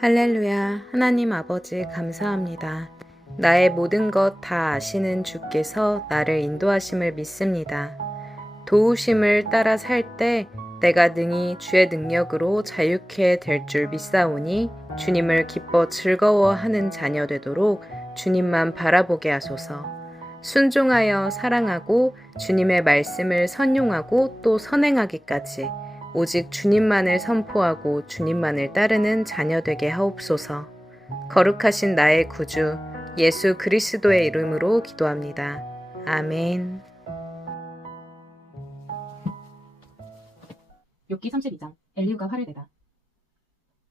할렐루야, 하나님 아버지 감사합니다. 나의 모든 것 다 아시는 주께서 나를 인도하심을 믿습니다. 도우심을 따라 살 때 내가 능히 주의 능력으로 자유케 될 줄 믿사오니 주님을 기뻐 즐거워하는 자녀 되도록 주님만 바라보게 하소서. 순종하여 사랑하고 주님의 말씀을 선용하고 또 선행하기까지 오직 주님만을 선포하고 주님만을 따르는 자녀 되게 하옵소서. 거룩하신 나의 구주 예수 그리스도의 이름으로 기도합니다. 아멘. 욥기 32장 엘리후가 화를 내다.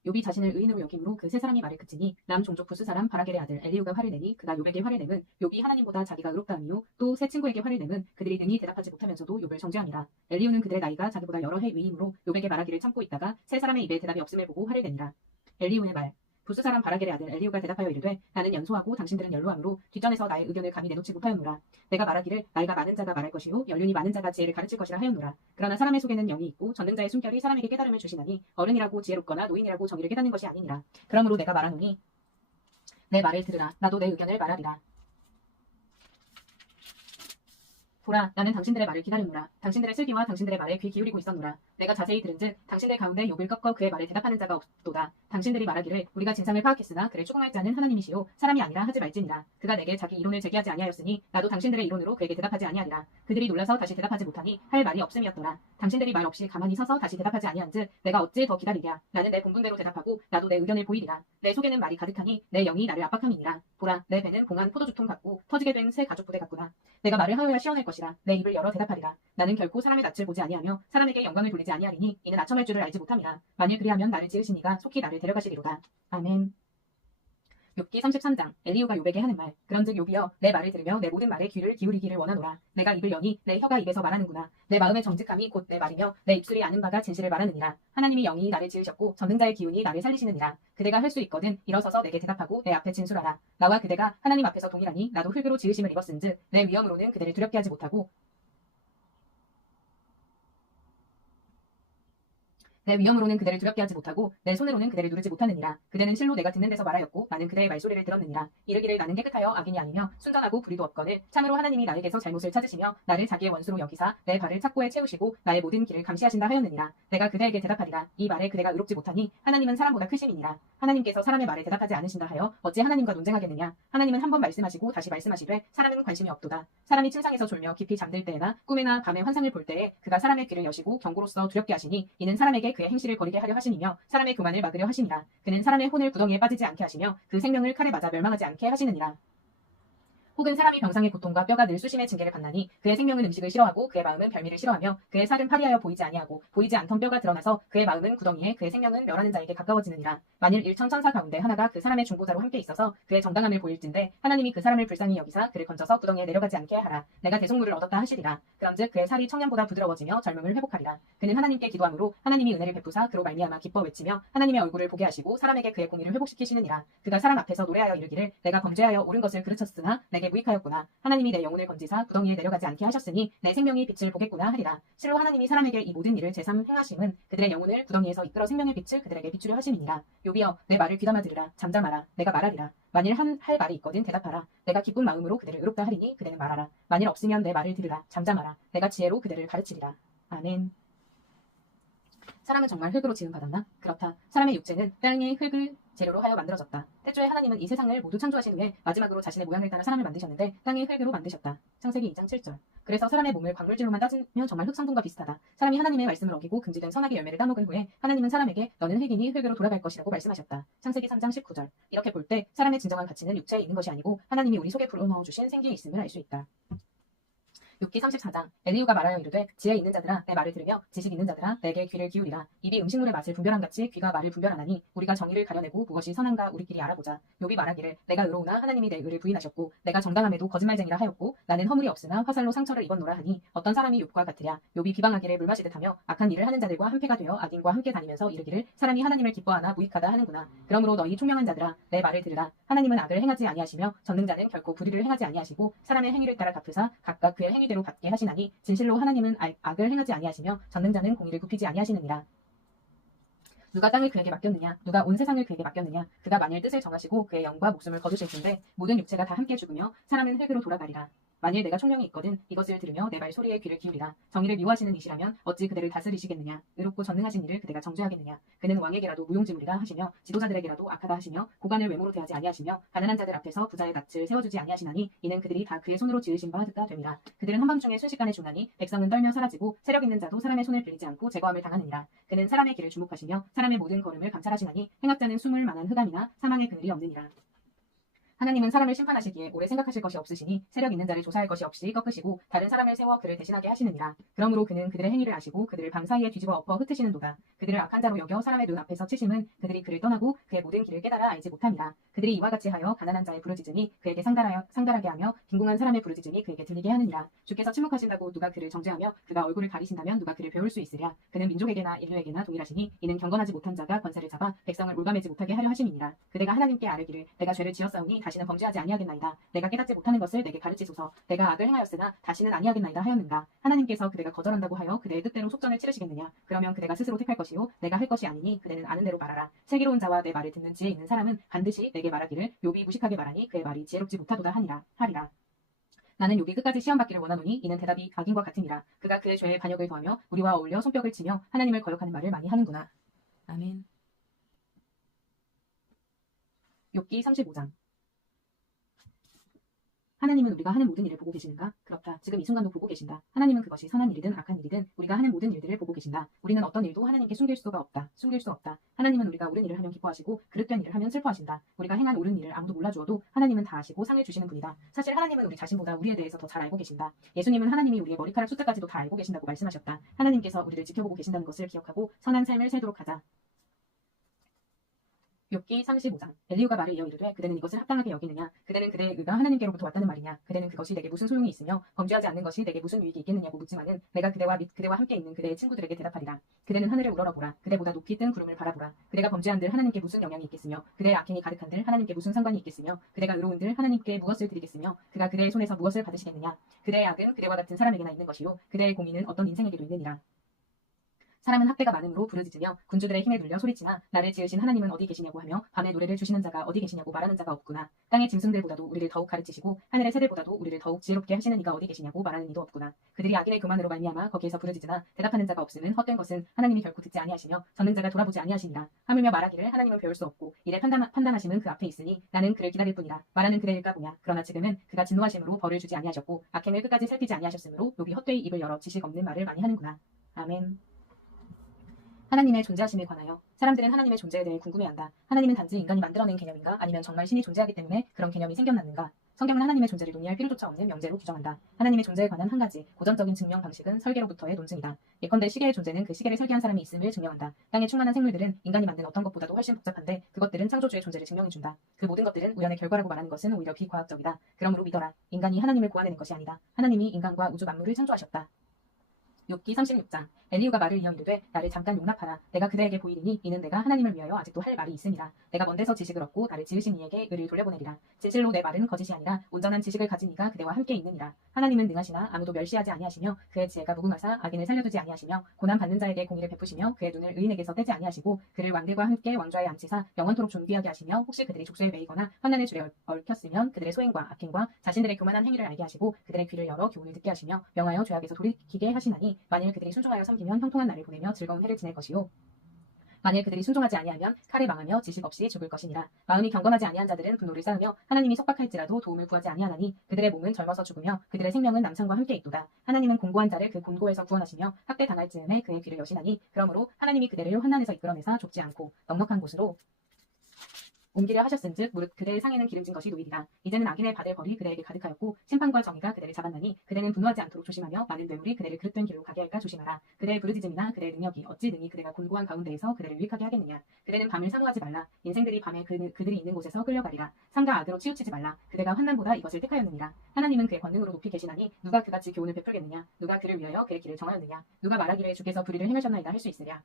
욥이 자신을 의인으로 여김으로 그 세 사람이 말을 그치니 람 종족 부스 사람 바라겔의 아들 엘리후가 화를 내니 그가 욥에게 화를 내면 욥이 하나님보다 자기가 의롭다 함이요 또 세 친구에게 화를 내면 그들이 능히 대답하지 못하면서도 욥을 정죄함이라. 엘리후는 그들의 나이가 자기보다 여러 해 위이므로 욥에게 말하기를 참고 있다가 세 사람의 입에 대답이 없음을 보고 화를 내니라. 엘리후의 말. 부스 사람 바라겔의 아들 엘리후가 대답하여 이르되 나는 연소하고 당신들은 연로함으로 뒷전에서 나의 의견을 감히 내놓지 못하였노라. 내가 말하기를 나이가 많은 자가 말할 것이요 연륜이 많은 자가 지혜를 가르칠 것이라 하였노라. 그러나 사람의 속에는 영이 있고 전능자의 숨결이 사람에게 깨달음을 주시나니 어른이라고 지혜롭거나 노인이라고 정의를 깨닫는 것이 아니니라. 그러므로 내가 말하노니 내 말을 들으라. 나도 내 의견을 말하리라. 보라, 나는 당신들의 말을 기다렸노라. 당신들의 슬기와 당신들의 말에 귀 기울이고 있었노라. 내가 자세히 들은즉 당신들 가운데 욥을 꺾어 그의 말에 대답하는 자가 없도다. 당신들이 말하기를 우리가 진상을 파악했으나 그를 추궁할 자는 하나님이시요 사람이 아니라 하지 말지니라. 그가 내게 자기 이론을 제기하지 아니하였으니 나도 당신들의 이론으로 그에게 대답하지 아니하리라. 그들이 놀라서 다시 대답하지 못하니 할 말이 없음이었더라. 당신들이 말 없이 가만히 서서 다시 대답하지 아니한즉 내가 어찌 더 기다리랴. 나는 내 본분대로 대답하고 나도 내 의견을 보이리라. 내 속에는 말이 가득하니 내 영이 나를 압박함이니라. 보라, 내 배는 봉한 포도주통 같고 터지게 된 새 가죽 부대 같구나. 내가 말을 하여야 시원할 것이라. 내 입을 열어 대답하리라. 나는 결코 사람의 낯을 보지 아니하며 사람에게 영광을 돌리지 아니하리니 이는 아첨할 줄을 알지 못함이라. 만일 그리하면 나를 지으신 이가 속히 나를 데려가시리로다. 아멘. 욥기 33장 엘리후가 욥에게 하는 말. 그런즉 욥이여 내 말을 들으며 내 모든 말에 귀를 기울이기를 원하노라. 내가 입을 여니 내 혀가 입에서 말하는구나. 내 마음의 정직함이 곧 내 말이며 내 입술이 아는 바가 진실을 말하느니라. 하나님이 영이 나를 지으셨고 전능자의 기운이 나를 살리시느니라. 그대가 할 수 있거든 일어서서 내게 대답하고 내 앞에 진술하라. 나와 그대가 하나님 앞에서 동일하니 나도 흙으로 지으심을 입었은즉 내 위엄으로는 그대를 두렵게 하지 못하고 내 위엄으로는 그대를 두렵게 하지 못하고 내 손으로는 그대를 누르지 못하느니라. 그대는 실로 내가 듣는 데서 말하였고 나는 그대의 말소리를 들었느니라. 이르기를 나는 깨끗하여 악인이 아니며 순전하고 불의도 없거늘 참으로 하나님이 나에게서 잘못을 찾으시며 나를 자기의 원수로 여기사 내 발을 착고에 채우시고 나의 모든 길을 감시하신다 하였느니라. 내가 그대에게 대답하리라. 이 말에 그대가 의롭지 못하니 하나님은 사람보다 크심이니라. 하나님께서 사람의 말에 대답하지 않으신다 하여 어찌 하나님과 논쟁하겠느냐. 하나님은 한 번 말씀하시고 다시 말씀하시되 사람은 관심이 없도다. 사람이 침상에서 졸며 깊이 잠들 때나 꿈에나 밤에 환상을 볼 때에 그가 사람의 귀를 여시고 경고로써 두렵게 하시니 이는 사람에게 그의 행실을 버리게 하려 하심이며 사람의 교만을 막으려 하심이라. 그는 사람의 혼을 구덩이에 빠지지 않게 하시며 그 생명을 칼에 맞아 멸망하지 않게 하시느니라. 혹은 사람이 병상의 고통과 뼈가 늘 수심의 징계를 받나니 그의 생명은 음식을 싫어하고 그의 마음은 별미를 싫어하며 그의 살은 파리하여 보이지 아니하고 보이지 않던 뼈가 드러나서 그의 마음은 구덩이에 그의 생명은 멸하는 자에게 가까워지느니라. 만일 일천천사 가운데 하나가 그 사람의 중보자로 함께 있어서 그의 정당함을 보일진대 하나님이 그 사람을 불쌍히 여기사 그를 건져서 구덩이에 내려가지 않게 하라. 내가 대속물을 얻었다 하시리라. 그런즉 그의 살이 청년보다 부드러워지며 젊음을 회복하리라. 그는 하나님께 기도함으로 하나님이 은혜를 베푸사 그로 말미암아 기뻐 외치며 하나님의 얼굴을 보게 하시고 사람에게 그의 공의를 회복시키시느니라. 그가 사람 앞에서 노래하여 이르기를 내가 범죄하여 옳은 것을 그르쳤으나 내게 무익하였구나. 하나님이 내 영혼을 건지사 구덩이에 내려가지 않게 하셨으니 내 생명이 빛을 보겠구나 하리라. 실로 하나님이 사람에게 이 모든 일을 제삼 행하심은 그들의 영혼을 구덩이에서 이끌어 생명의 빛을 그들에게 비추려 하심이니라. 욥이여 내 말을 귀담아 들으라. 잠잠하라. 내가 말하리라. 만일 할 말이 있거든 대답하라. 내가 기쁜 마음으로 그들을 의롭다 하리니 그대는 말하라. 만일 없으면 내 말을 들으라. 잠잠하라. 내가 지혜로 그들을 가르치리라. 아멘. 사람은 정말 흙으로 지음 받았나? 그렇다. 사람의 육체는 땅의 흙을 재료로 하여 만들어졌다. 태초에 하나님은 이 세상을 모두 창조하신 후에 마지막으로 자신의 모양을 따라 사람을 만드셨는데 땅의 흙으로 만드셨다. 창세기 2장 7절. 그래서 사람의 몸을 광물질로만 따지면 정말 흙 성분과 비슷하다. 사람이 하나님의 말씀을 어기고 금지된 선악의 열매를 따먹은 후에 하나님은 사람에게 너는 흙이니 흙으로 돌아갈 것이라고 말씀하셨다. 창세기 3장 19절. 이렇게 볼 때 사람의 진정한 가치는 육체에 있는 것이 아니고 하나님이 우리 속에 불어넣어 주신 생기에 있음을 알 수 있다. 욥기 34장 엘리후가 말하여 이르되 지혜 있는 자들아 내 말을 들으며 지식 있는 자들아 내게 귀를 기울이라. 입이 음식물의 맛을 분별함같이 귀가 말을 분별하나니 우리가 정의를 가려내고 무엇이 선한가 우리끼리 알아보자. 욥이 말하기를 내가 의로우나 하나님이 내 의를 부인하셨고 내가 정당함에도 거짓말쟁이라 하였고 나는 허물이 없으나 화살로 상처를 입었노라 하니 어떤 사람이 욥과 같으랴. 욥이 비방하기를 물 마시듯 하며 악한 일을 하는 자들과 한패가 되어 악인과 함께 다니면서 이르기를 사람이 하나님을 기뻐하나 무익하다 하는구나. 그러므로 너희 총명한 자들아 내 말을 들으라. 하나님은 악을 행하지 아니하시며 전능자는 결코 불의를 행하지 아니하시고 사람의 행위를 따라 갚으사 각각 그의 행위대로 받게 하시나니 진실로 하나님은 악을 행하지 아니하시며 전능자는 공의를 굽히지 아니하시느니라. 누가 땅을 그에게 맡겼느냐? 누가 온 세상을 그에게 맡겼느냐? 그가 만일 뜻을 정하시고 그의 영과 목숨을 거두실 텐데 모든 육체가 다 함께 죽으며 사람은 흙으로 돌아가리라. 만일 내가 총명이 있거든 이것을 들으며 내 말 소리에 귀를 기울이라. 정의를 미워하시는 이시라면 어찌 그대를 다스리시겠느냐? 의롭고 전능하신 이를 그대가 정죄하겠느냐? 그는 왕에게라도 무용지물이라 하시며 지도자들에게라도 악하다 하시며 고관을 외모로 대하지 아니하시며 가난한 자들 앞에서 부자의 낯을 세워주지 아니하시나니 이는 그들이 다 그의 손으로 지으신 바가 됨이라. 그들은 한밤중에 순식간에 죽나니 백성은 떨며 사라지고 세력 있는 자도 사람의 손을 빌리지 않고 제거함을 당하느니라. 그는 사람의 길을 주목하시며 사람의 모든 걸음을 감찰하시나니 행악자는 숨을 만한 흑암이나 사망의 그늘이 없느니라. 하나님은 사람을 심판하시기에 오래 생각하실 것이 없으시니 세력 있는 자를 조사할 것이 없이 꺾으시고 다른 사람을 세워 그를 대신하게 하시느니라. 그러므로 그는 그들의 행위를 아시고 그들을 밤 사이에 뒤집어 엎어 흩으시는도다. 그들을 악한 자로 여겨 사람의 눈 앞에서 치심은 그들이 그를 떠나고 그의 모든 길을 깨달아 알지 못함이라. 그들이 이와 같이 하여 가난한 자의 부르짖음이 그에게 상달하게 하며 빈궁한 사람의 부르짖음이 그에게 들리게 하느니라. 주께서 침묵하신다고 누가 그를 정죄하며 그가 얼굴을 가리신다면 누가 그를 배울 수 있으랴. 그는 민족에게나 인류에게나 동일하시니 이는 경건하지 못한 자가 권세를 잡아 백성을 올가매지 못하게 하려 하심이니라. 그대가 하나님께 아뢰기를 내가 죄를 지었사오니 다시는 범죄하지 아니하겠나이다. 내가 깨닫지 못하는 것을 내게 가르치소서. 내가 악을 행하였으나 다시는 아니하겠나이다 하였는가. 하나님께서 그대가 거절한다고 하여 그대의 뜻대로 속전을 치르시겠느냐. 그러면 그대가 스스로 택할 것이요 내가 할 것이 아니니 그대는 아는 대로 말하라. 슬기로운 자와 내 말을 듣는 지혜 있는 사람은 반드시 내게 말하기를 욥이 무식하게 말하니 그의 말이 지혜롭지 못하도다 하리라. 나는 욥이 끝까지 시험받기를 원하노니 이는 대답이 악인과 같으니라. 그가 그의 죄에 반역을 더하며 우리와 어울려 손뼉을 치며 하나님을 거역하는 말을 많이 하는구나. 아멘. 욥기 35장. 하나님은 우리가 하는 모든 일을 보고 계시는가? 그렇다. 지금 이 순간도 보고 계신다. 하나님은 그것이 선한 일이든 악한 일이든 우리가 하는 모든 일들을 보고 계신다. 우리는 어떤 일도 하나님께 숨길 수 없다. 하나님은 우리가 옳은 일을 하면 기뻐하시고 그릇된 일을 하면 슬퍼하신다. 우리가 행한 옳은 일을 아무도 몰라주어도 하나님은 다 아시고 상을 주시는 분이다. 사실 하나님은 우리 자신보다 우리에 대해서 더 잘 알고 계신다. 예수님은 하나님이 우리의 머리카락 숫자까지도 다 알고 계신다고 말씀하셨다. 하나님께서 우리를 지켜보고 계신다는 것을 기억하고 선한 삶을 살도록 하자. 욥기 35장. 엘리후가 말을 이어 이르되 그대는 이것을 합당하게 여기느냐? 그대는 그대의 의가 하나님께로부터 왔다는 말이냐? 그대는 그것이 내게 무슨 소용이 있으며 범죄하지 않는 것이 내게 무슨 유익이 있겠느냐고 묻지만은 내가 그대와 및 그대와 함께 있는 그대의 친구들에게 대답하리라. 그대는 하늘을 우러러보라. 그대보다 높이 뜬 구름을 바라보라. 그대가 범죄한들 하나님께 무슨 영향이 있겠으며 그대의 악행이 가득한들 하나님께 무슨 상관이 있겠으며 그대가 의로운들 하나님께 무엇을 드리겠으며 그가 그대의 손에서 무엇을 받으시겠느냐? 그대의 악은 그대와 같은 사람에게나 있는 것이요 그대의 공의는 어떤 인생에게도 있느니라. 사람은 학대가 많음으로 부르짖으며 군주들의 힘에 눌려 소리치나 나를 지으신 하나님은 어디 계시냐고 하며 밤에 노래를 주시는 자가 어디 계시냐고 말하는 자가 없구나. 땅의 짐승들보다도 우리를 더욱 가르치시고 하늘의 새들보다도 우리를 더욱 지혜롭게 하시는 이가 어디 계시냐고 말하는 이도 없구나. 그들이 악인의 교만으로 말미암아 거기에서 부르짖으나 대답하는 자가 없음은 헛된 것은 하나님이 결코 듣지 아니하시며 전능자가 돌아보지 아니하시니라. 하물며 말하기를 하나님은 배울 수 없고 이래 판단하심은 그 앞에 있으니 나는 그를 기다릴 뿐이라. 말하는 그대일까 보냐. 그러나 지금은 그가 진노하심으로 벌을 주지 아니하셨고 악행을 끝까지 살피지 아니하셨으므로 욥이 헛되이 입을 열어 지식 없는 말을 많이 하는구나. 아멘. 하나님의 존재하심에 관하여 사람들은 하나님의 존재에 대해 궁금해한다. 하나님은 단지 인간이 만들어낸 개념인가? 아니면 정말 신이 존재하기 때문에 그런 개념이 생겨났는가? 성경은 하나님의 존재를 논의할 필요조차 없는 명제로 규정한다. 하나님의 존재에 관한 한 가지 고전적인 증명 방식은 설계로부터의 논증이다. 예컨대 시계의 존재는 그 시계를 설계한 사람이 있음을 증명한다. 땅에 충만한 생물들은 인간이 만든 어떤 것보다도 훨씬 복잡한데 그것들은 창조주의 존재를 증명해준다. 그 모든 것들은 우연의 결과라고 말하는 것은 오히려 비과학적이다. 그러므로 믿어라. 인간이 하나님을 구하내는 것이 아니다. 하나님이 인간과 우주 만물을 창조하셨다. 욥기 36장. 엘리후가 말을 이어 이르되 나를 잠깐 용납하라. 내가 그대에게 보이리니 이는 내가 하나님을 위하여 아직도 할 말이 있음이라. 내가 먼 데서 지식을 얻고 나를 지으신 이에게 의를 돌려보내리라. 진실로 내 말은 거짓이 아니라 온전한 지식을 가진 이가 그대와 함께 있느니라. 하나님은 능하시나 아무도 멸시하지 아니하시며 그의 지혜가 무궁하사 악인을 살려두지 아니하시며 고난 받는 자에게 공의를 베푸시며 그의 눈을 의인에게서 떼지 아니하시고 그를 왕들과 함께 왕좌에 앉히사 영원토록 존귀하게 하시며 혹시 그들이 족쇄에 매이거나 환난의 줄에 얽혔으면 그들의 소행과 악행과 자신들의 교만한 행위를 알게 하시고 그들의 귀를 열어 교훈을 듣게 하시며 명하여 죄악에서 돌이키게 하시나니 만일 그들이 순종하여 섬기면 형통한 날을 보내며 즐거운 해를 지낼 것이요 만일 그들이 순종하지 아니하면 칼에 망하며 지식 없이 죽을 것이니라. 마음이 경건하지 아니한 자들은 분노를 쌓으며 하나님이 속박할지라도 도움을 구하지 아니하나니 그들의 몸은 젊어서 죽으며 그들의 생명은 남창과 함께 있도다. 하나님은 곤고한 자를 그 곤고에서 구원하시며 학대당할 즈음에 그의 귀를 여시나니 그러므로 하나님이 그대를 환난에서 이끌어내사 좁지 않고 넉넉한 곳으로 옮기려 하셨은즉 무릇 그대의 상에는 기름진 것이 놓이리라. 이제는 악인의 받을 벌이 그대에게 가득하였고 심판과 정의가 그대를 잡았나니 그대는 분노하지 않도록 조심하며 많은 뇌물이 그대를 그릇된 길로 가게 할까 조심하라. 그대의 부르짖음이나 그대의 능력이 어찌 능히 그대가 곤고한 가운데에서 그대를 유익하게 하겠느냐. 그대는 밤을 사모하지 말라. 인생들이 밤에 그들이 있는 곳에서 끌려가리라. 상과 악으로 치우치지 말라. 그대가 환난보다 이것을 택하였느니라. 하나님은 그의 권능으로 높이 계시나니 누가 그같이 교훈을 베풀겠느냐. 누가 그를 위하여 그의 길을 정하였느냐. 누가 말하기를 주께서 불의를 행하셨나이다 할 수 있으랴.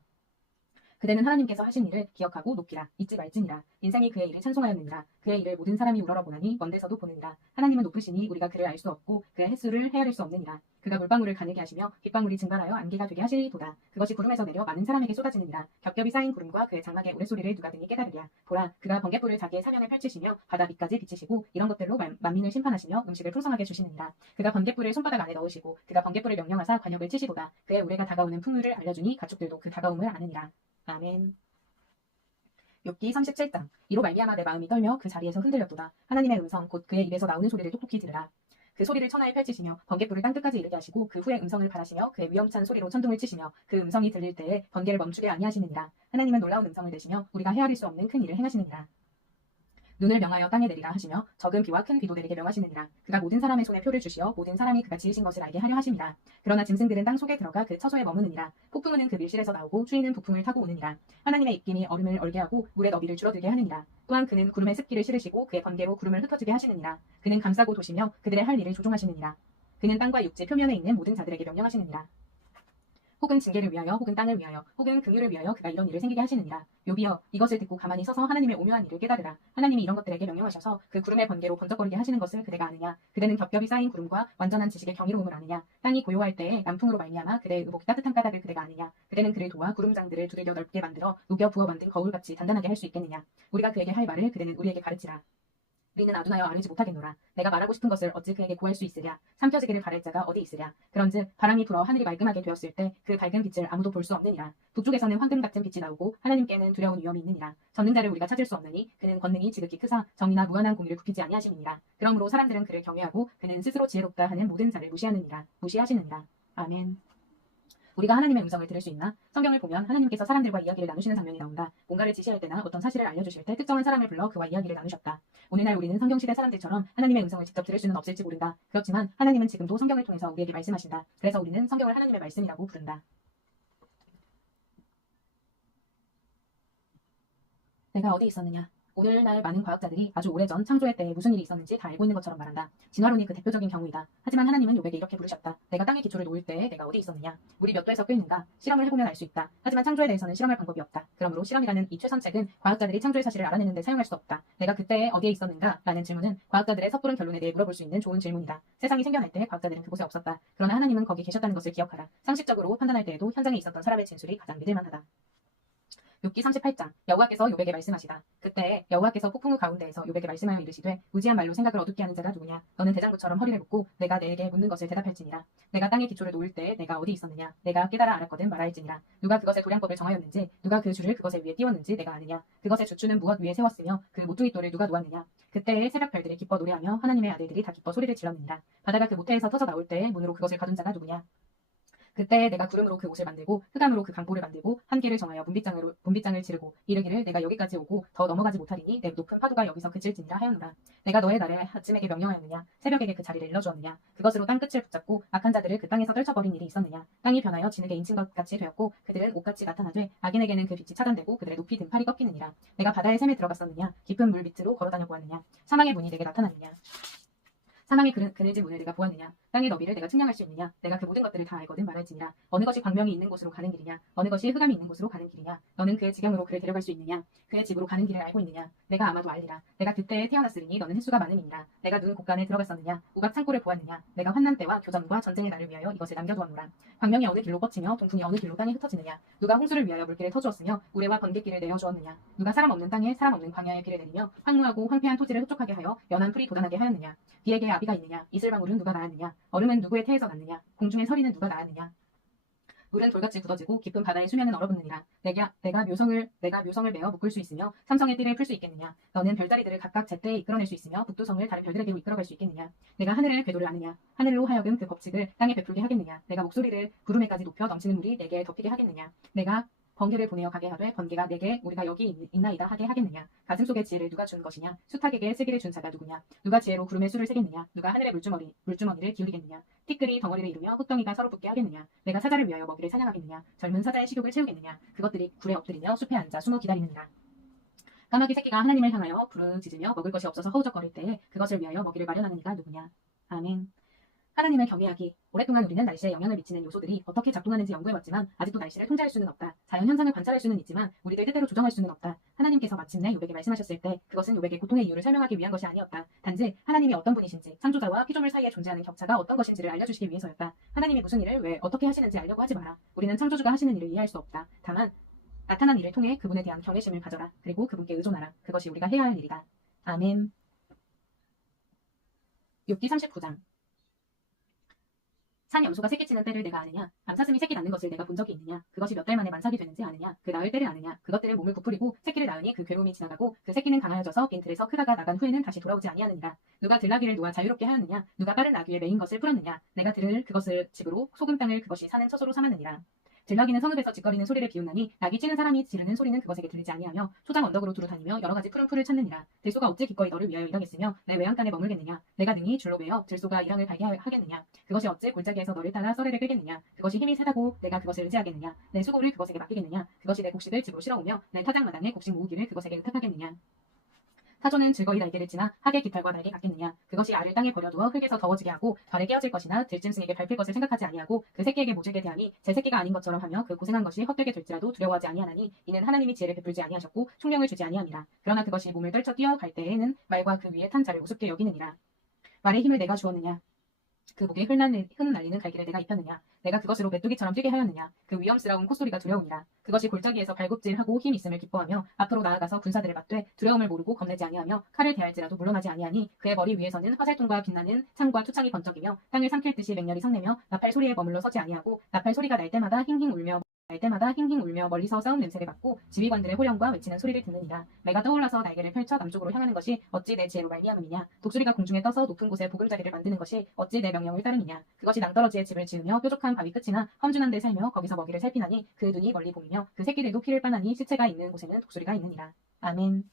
그대는 하나님께서 하신 일을 기억하고 높이라. 잊지 말지니라. 인생이 그의 일을 찬송하였느니라. 그의 일을 모든 사람이 우러러 보나니 먼 데서도 보느니라. 하나님은 높으시니 우리가 그를 알 수 없고 그의 횟수를 헤아릴 수 없느니라. 그가 물방울을 가늘게 하시며 빗방울이 증발하여 안개가 되게 하시리도다. 그것이 구름에서 내려 많은 사람에게 쏟아지느니라. 겹겹이 쌓인 구름과 그의 장막의 우레소리를 누가 등이 깨달으랴. 보라, 그가 번갯불을 자기의 사면에 펼치시며 바다 밑까지 비치시고 이런 것들로 만민을 심판하시며 음식을 풍성하게 주시느니라. 그가 번갯불을 손바닥 안에 넣으시고 그가 번갯불을 명령하사 관역을 치시도다. 그의 우레가 다가오는 풍류를 알려주니 가축들도 그 다가옴을 아느니라. 아멘. 욥기 37장. 이로 말미암아 내 마음이 떨며 그 자리에서 흔들렸도다. 하나님의 음성 곧 그의 입에서 나오는 소리를 똑똑히 들으라. 그 소리를 천하에 펼치시며 번갯불을 땅끝까지 이르게 하시고 그 후에 음성을 바라시며 그의 위엄찬 소리로 천둥을 치시며 그 음성이 들릴 때에 번개를 멈추게 아니하시느니라. 하나님은 놀라운 음성을 내시며 우리가 헤아릴 수 없는 큰 일을 행하시느니라. 눈을 명하여 땅에 내리라 하시며 적은 비와 큰 비도 내리게 명하시느니라. 그가 모든 사람의 손에 표를 주시어 모든 사람이 그가 지으신 것을 알게 하려 하심이라. 그러나 짐승들은 땅 속에 들어가 그 처소에 머무느니라. 폭풍우는 그 밀실에서 나오고 추위는 북풍을 타고 오느니라. 하나님의 입김이 얼음을 얼게 하고 물의 너비를 줄어들게 하느니라. 또한 그는 구름의 습기를 실으시고 그의 번개로 구름을 흩어지게 하시느니라. 그는 감싸고 도시며 그들의 할 일을 조종하시느니라. 그는 땅과 육지 표면에 있는 모든 자들에게 명령하시느니라. 혹은 징계를 위하여 혹은 땅을 위하여 혹은 긍휼을 위하여 그가 이런 일을 생기게 하시느니라. 욥이여, 이것을 듣고 가만히 서서 하나님의 오묘한 일을 깨달으라. 하나님이 이런 것들에게 명령하셔서 그 구름의 번개로 번쩍거리게 하시는 것을 그대가 아느냐. 그대는 겹겹이 쌓인 구름과 완전한 지식의 경이로움을 아느냐. 땅이 고요할 때에 남풍으로 말미암아 그대의 의복이 따뜻한 까닭을 그대가 아느냐. 그대는 그를 도와 구름장들을 두들겨 넓게 만들어 녹여 부어 만든 거울같이 단단하게 할 수 있겠느냐. 우리가 그에게 할 말을 그대는 우리에게 가르치라. 우리는 아둔하여 아뢰지 못하겠노라. 내가 말하고 싶은 것을 어찌 그에게 구할 수 있으랴. 삼켜지기를 바랄 자가 어디 있으랴. 그런즉 바람이 불어 하늘이 맑음하게 되었을 때 그 밝은 빛을 아무도 볼 수 없느니라. 북쪽에서는 황금 같은 빛이 나오고 하나님께는 두려운 위험이 있느니라. 전능자를 우리가 찾을 수 없느니 그는 권능이 지극히 크사 정의나 무한한 공의를 굽히지 아니하심이니라. 그러므로 사람들은 그를 경외하고 그는 스스로 지혜롭다 하는 모든 자를 무시하시느니라. 아멘. 우리가 하나님의 음성을 들을 수 있나? 성경을 보면 하나님께서 사람들과 이야기를 나누시는 장면이 나온다. 뭔가를 지시할 때나 어떤 사실을 알려주실 때 특정한 사람을 불러 그와 이야기를 나누셨다. 오늘날 우리는 성경시대 사람들처럼 하나님의 음성을 직접 들을 수는 없을지 모른다. 그렇지만 하나님은 지금도 성경을 통해서 우리에게 말씀하신다. 그래서 우리는 성경을 하나님의 말씀이라고 부른다. 내가 어디 있었느냐? 오늘날 많은 과학자들이 아주 오래전 창조의 때에 무슨 일이 있었는지 다 알고 있는 것처럼 말한다. 진화론이 그 대표적인 경우이다. 하지만 하나님은 욥에게 이렇게 부르셨다. 내가 땅의 기초를 놓을 때에 내가 어디 있었느냐? 물이 몇 도에서 끓는가? 실험을 해보면 알 수 있다. 하지만 창조에 대해서는 실험할 방법이 없다. 그러므로 실험이라는 이 최선책은 과학자들이 창조의 사실을 알아내는 데 사용할 수 없다. 내가 그때에 어디에 있었는가? 라는 질문은 과학자들의 섣부른 결론에 대해 물어볼 수 있는 좋은 질문이다. 세상이 생겨날 때 과학자들은 그곳에 없었다. 그러나 하나님은 거기 계셨다는 것을 기억하라. 상식적으로 판단할 때에도 현장에 있었던 사람의 진술이 가장 믿을만하다. 욥기 38장. 여호와께서 욥에게 말씀하시다. 그때 여호와께서 폭풍우 가운데에서 욥에게 말씀하여 이르시되 무지한 말로 생각을 어둡게 하는 자가 누구냐. 너는 대장부처럼 허리를 묶고 내가 내게 묻는 것을 대답할지니라. 내가 땅의 기초를 놓을 때에 내가 어디 있었느냐. 내가 깨달아 알았거든 말할지니라. 누가 그것의 도량법을 정하였는지 누가 그 줄을 그것의 위에 띄웠는지 내가 아느냐. 그것의 주추는 무엇 위에 세웠으며 그 모퉁이 돌을 누가 놓았느냐. 그때에 새벽 별들이 기뻐 노래하며 하나님의 아들들이 다 기뻐 소리를 질렀느니라. 바다가 그 모태에서 터져 나올 때에 문으로 그것을 가둔 자가 누구냐. 그때 내가 구름으로 그 옷을 만들고 흑암으로 그 강보를 만들고 한계를 정하여 분빗장을 지르고 이르기를 내가 여기까지 오고 더 넘어가지 못하리니 내 높은 파도가 여기서 그칠지니라 하였노라. 내가 너의 날에 아침에게 명령하였느냐. 새벽에게 그 자리를 일러주었느냐. 그것으로 땅 끝을 붙잡고 악한 자들을 그 땅에서 떨쳐버린 일이 있었느냐. 땅이 변하여 진흙에 인친 것 같이 되었고 그들은 옷같이 나타나되 악인에게는 그 빛이 차단되고 그들의 높이 등팔이 꺾이느니라. 내가 바다의 샘에 들어갔었느냐. 깊은 물 밑으로 걸어다녀 보았느냐. 사망의 문이 내게 나타났느냐. 사망의 그늘진 문을 내가 보았느냐. 땅의 너비를 내가 측량할 수 있느냐. 내가 그 모든 것들을 다 알거든 말할지니라. 어느 것이 광명이 있는 곳으로 가는 길이냐. 어느 것이 흑암이 있는 곳으로 가는 길이냐. 너는 그의 지경으로 그를 데려갈 수 있느냐. 그의 집으로 가는 길을 알고 있느냐. 내가 아마도 알리라. 내가 그때에 태어났으리니 너는 횟수가 많음이니라. 내가 눈 곳간에 들어갔었느냐. 우박 창고를 보았느냐. 내가 환난 때와 교전과 전쟁의 날을 위하여 이것을 남겨두었노라. 광명이 어느 길로 뻗치며 동풍이 어느 길로 땅에 흩어지느냐. 누가 홍수를 위하여 물길을 터주었으며 우레와 번갯길을 내어주었느냐. 누가 사람 없는 땅에 사람 없는 광야의 길을 내리며 황무하고 황폐한 토지를 흡족하게 하여 연한 풀이 돋아나게 하였느냐. 비에게 아비가 있느냐. 이슬방울은 누가 낳았느냐. 얼음은 누구의 태에서 났느냐. 공중의 서리는 누가 낳았느냐. 물은 돌같이 굳어지고 깊은 바다의 수면은 얼어붙느니라. 내가 묘성을 메어 묶을 수 있으며 삼성의 띠를 풀 수 있겠느냐. 너는 별자리들을 각각 제때에 이끌어낼 수 있으며 북두성을 다른 별들에게로 이끌어갈 수 있겠느냐. 내가 하늘의 궤도를 아느냐. 하늘로 하여금 그 법칙을 땅에 베풀게 하겠느냐. 내가 목소리를 구름에까지 높여 넘치는 물이 내게 덮이게 하겠느냐. 내가 번개를 보내어 가게 하되 번개가 내게 우리가 여기 있나이다 하게 하겠느냐. 가슴 속의 지혜를 누가 준 것이냐. 수탉에게 세기를 준 자가 누구냐. 누가 지혜로 구름의 수를 세겠느냐. 누가 하늘의 물주머니를 기울이겠느냐. 티끌이 덩어리를 이루며 흙덩이가 서로 붙게 하겠느냐. 내가 사자를 위하여 먹이를 사냥하겠느냐. 젊은 사자의 식욕을 채우겠느냐. 그것들이 굴에 엎드리며 숲에 앉아 숨어 기다리느니라. 까마귀 새끼가 하나님을 향하여 부르짖으며 먹을 것이 없어서 허우적거릴 때에 그것을 위하여 먹이를 마련하는 이가 누구냐. 아멘. 하나님을 경외하기. 오랫동안 우리는 날씨에 영향을 미치는 요소들이 어떻게 작동하는지 연구해왔지만 아직도 날씨를 통제할 수는 없다. 자연 현상을 관찰할 수는 있지만 우리들 뜻대로 조정할 수는 없다. 하나님께서 마침내 요백에 말씀하셨을 때 그것은 요백의 고통의 이유를 설명하기 위한 것이 아니었다. 단지 하나님이 어떤 분이신지, 창조자와 피조물 사이에 존재하는 격차가 어떤 것인지를 알려주시기 위해서였다. 하나님이 무슨 일을 왜 어떻게 하시는지 알려고 하지 마라. 우리는 창조주가 하시는 일을 이해할 수 없다. 다만 나타난 일을 통해 그분에 대한 경외심을 가져라. 그리고 그분께 의존하라. 그것이 우리가 해야 할 일이다. 아멘. 욥기 39장. 산 염소가 새끼 치는 때를 내가 아느냐? 암사슴이 새끼 낳는 것을 내가 본 적이 있느냐? 그것이 몇 달 만에 만삭이 되는지 아느냐? 그 낳을 때를 아느냐? 그것들은 몸을 부풀리고 새끼를 낳으니 그 괴로움이 지나가고 그 새끼는 강하여져서 빈 틀에서 크다가 나간 후에는 다시 돌아오지 아니하느니라. 누가 들나귀를 놓아 자유롭게 하였느냐? 누가 빠른 나귀에 매인 것을 풀었느냐? 내가 들을 그것을 집으로 소금 땅을 그것이 사는 처소로 삼았느니라. 들나귀는 성읍에서 짓거리는 소리를 비웃나니 나귀 찌는 사람이 지르는 소리는 그것에게 들리지 아니하며 초장 언덕으로 두루 다니며 여러 가지 푸른 풀을 찾느니라. 들소가 어찌 기꺼이 너를 위하여 일하겠으며 내 외양간에 머물겠느냐? 내가 능히 줄로 매어 들소가 일왕을 갈게 하겠느냐? 그것이 어찌 골짜기에서 너를 따라 썰애를 끌겠느냐? 그것이 힘이 세다고 내가 그것을 의지하겠느냐? 내 수고를 그것에게 맡기겠느냐? 그것이 내 곡식을 집으로 실어오며 내 타작마당에 곡식 모으기를 그것에게 의탁하겠느냐? 타조는 즐거이 날개를 치나 하게 깃털과 날개 같겠느냐? 그것이 알을 땅에 버려두어 흙에서 더워지게 하고 별에 깨어질 것이나 들짐승에게 밟힐 것을 생각하지 아니하고 그 새끼에게 모질게 대하니 제 새끼가 아닌 것처럼 하며 그 고생한 것이 헛되게 될지라도 두려워하지 아니하나니 이는 하나님이 지혜를 베풀지 아니하셨고 총명을 주지 아니함이라. 그러나 그것이 몸을 떨쳐 뛰어갈 때에는 말과 그 위에 탄 자를 우습게 여기느니라. 말의 힘을 내가 주었느냐? 그 목에 흠 날리는 갈기를 내가 입혔느냐? 내가 그것으로 메뚜기처럼 뛰게 하였느냐? 그 위험스러운 콧소리가 두려우니라. 그것이 골짜기에서 발굽질하고 힘 있음을 기뻐하며 앞으로 나아가서 군사들을 맞되 두려움을 모르고 겁내지 아니하며 칼을 대할지라도 물러나지 아니하니 그의 머리 위에서는 화살통과 빛나는 창과 투창이 번쩍이며 땅을 삼킬 듯이 맹렬히 성내며 나팔 소리에 머물러 서지 아니하고 나팔 소리가 날 때마다 힝힝 울며 멀리서 싸움 냄새를 맡고 지휘관들의 호령과 외치는 소리를 듣느니라. 매가 떠올라서 날개를 펼쳐 남쪽으로 향하는 것이 어찌 내 지혜로 말미암음이냐? 독수리가 공중에 떠서 높은 곳에 보금자리를 만드는 것이 어찌 내 명령을 따름이냐? 그것이 낭떠러지에 집을 지으며 뾰족한 바위 끝이나 험준한 데 살며 거기서 먹이를 살피나니 그 눈이 멀리 보이며 그 새끼들도 피를 빠나니 시체가 있는 곳에는 독수리가 있느니라. 아멘.